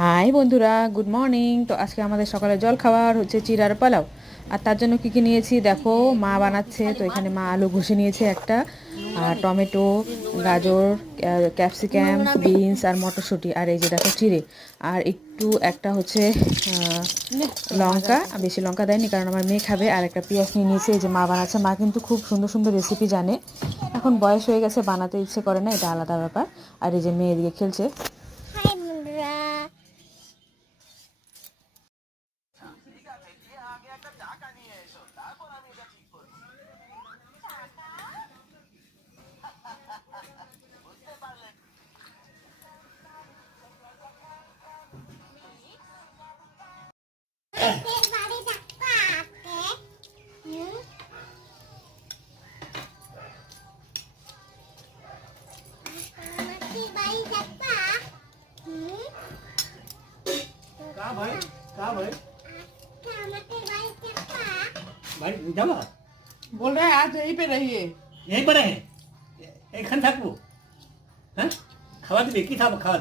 High বন্ধুরা, good morning. তো আজকে আমাদের সকালে জল খাবার হচ্ছে চিড়ার পোলাও। আর তার জন্য কী কী নিয়েছি দেখো, মা বানাচ্ছে। তো এখানে মা আলু ঘষে নিয়েছে একটা, আর টমেটো, গাজর, ক্যাপসিকাম, বিনস আর মটরশুঁটি, আর এই যে দেখো চিড়ে, আর একটু একটা হচ্ছে লঙ্কা। বেশি লঙ্কা দেয়নি কারণ আমার মেয়ে খাবে। আর একটা পেঁয়াজ নিয়ে নিয়েছে। এই যে মা বানাচ্ছে। মা কিন্তু খুব সুন্দর সুন্দর রেসিপি জানে। এখন বয়স হয়ে গেছে, বানাতে ইচ্ছে করে না, এটা আলাদা ব্যাপার। আর এই যে মেয়ে এদিকে খেলছে। হাই বন্ধুরা, বাড়ি যাবা আমাকে বাড়ি যাবা का भाई का भाई আমাকে বাড়ি যাবা भाई जावा बोल रहे हैं आज यहीं पे रहिए। यहीं पर है एक खन থাকবো হ্যাঁ খাওয়া দিবে কি খাবো খাওয়া